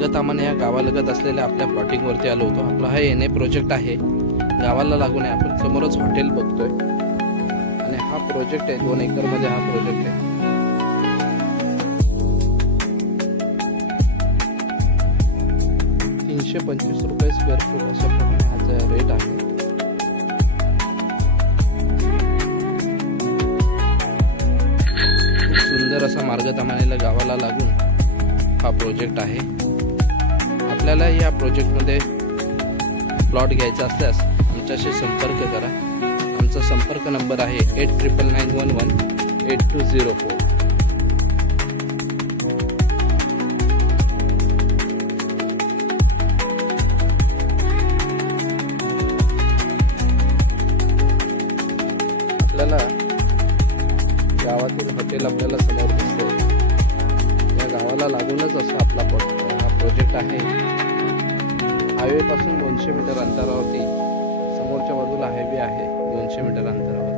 मार्गतामाने या गावालगत असलेल्या आपल्या प्लॉटिंग वरती आलो होतो। आपला हा एनए प्रोजेक्ट आहे, गावाला लागून आहे। आपण समोरच हॉटेल बघतोय आणि हा प्रोजेक्ट आहे 2 एकर मध्ये हा प्रोजेक्ट आहे। 325 रुपये स्क्वेअर फूट अशा प्रकारे हा रेट आहे। खूप सुंदर असा मार्गतामानेला गावाला लागून हा प्रोजेक्ट आहे। आपल्याला या प्रोजेक्ट मध्ये प्लॉट घ्यायचा असल्यास आमच्याशी संपर्क करा। आमचा संपर्क नंबर आहे 8991188204। आपल्याला गावातील हॉटेल आपल्याला समोर दिसतंय। या गावाला लागूनच असा आपला हा प्रोजेक्ट आहे। हायवे पासून 200 मीटर अंतरावरती, समोरच्या बाजूला हायवे आहे 200 मीटर अंतरावर।